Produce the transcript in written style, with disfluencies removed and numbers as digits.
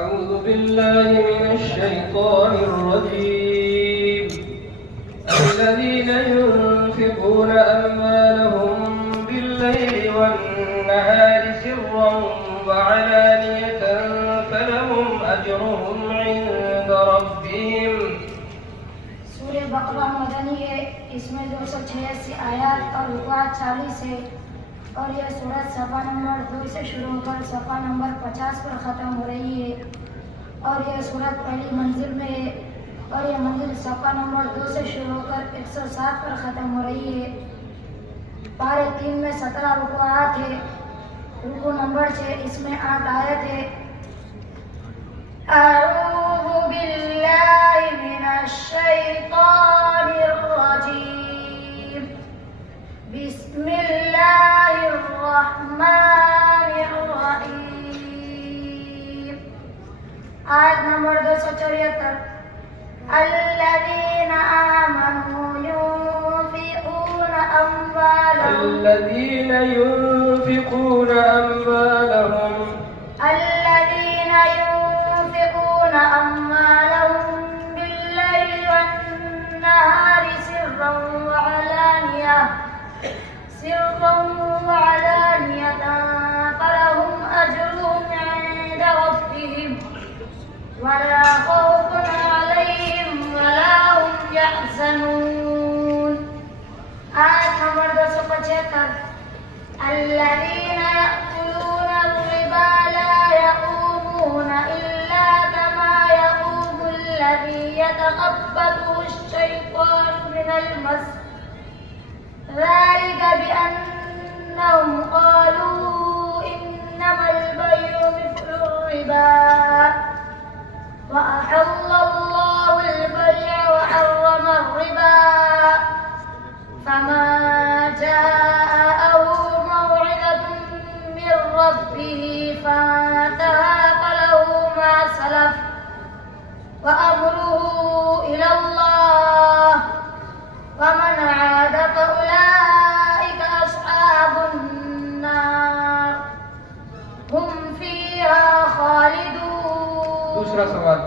أعوذ بالله من الشيطان الرجيم. الذين ينفقون أموالهم بالليل والنهار سرا وعلانية فلهم أجرهم عند ربهم. सूर्य बकरा मदनी है, इसमें 286 आयत और रुकूआत 40 है और यह सूरत सफ़ा नंबर 2 से शुरू होकर सफ़ा नंबर 50 पर ख़त्म हो रही है और यह सूरत पहली मंजिल में है और यह मंजिल सफ़ा नंबर 2 से शुरू होकर 107 पर ख़त्म हो रही है। पारे 3 में 17 रुकूआत है। रुकू नंबर 6, इसमें 8 आयत है। अऊज़ु बिल्लाहि मिनश शैतानिर रजीम। बिस्मिल्लाहिर रहमानिर रहीम। आयत नंबर 274। الذين آمنوا ينفقون أموالهم بالليل والنهار سرا وعلانية فلهم أجرهم عند ربهم ولا خوف عليهم ولا هم يحزنون। آية नंबर 275। الذين يأكلون الربا لا يقومون إلا كما يقوم الذي يتخبطه الشيطان من المس، ذلك بأنهم قالوا إنما البيع مثل الربا وأحل الله البيع وحرم الربا، فمن جاءه موعظة من ربه فانتهى فله ما سلف وأمره إلى الله ومن عاد فأولئك أصحاب النار هم فيها خالدون। दूसरा सवाल,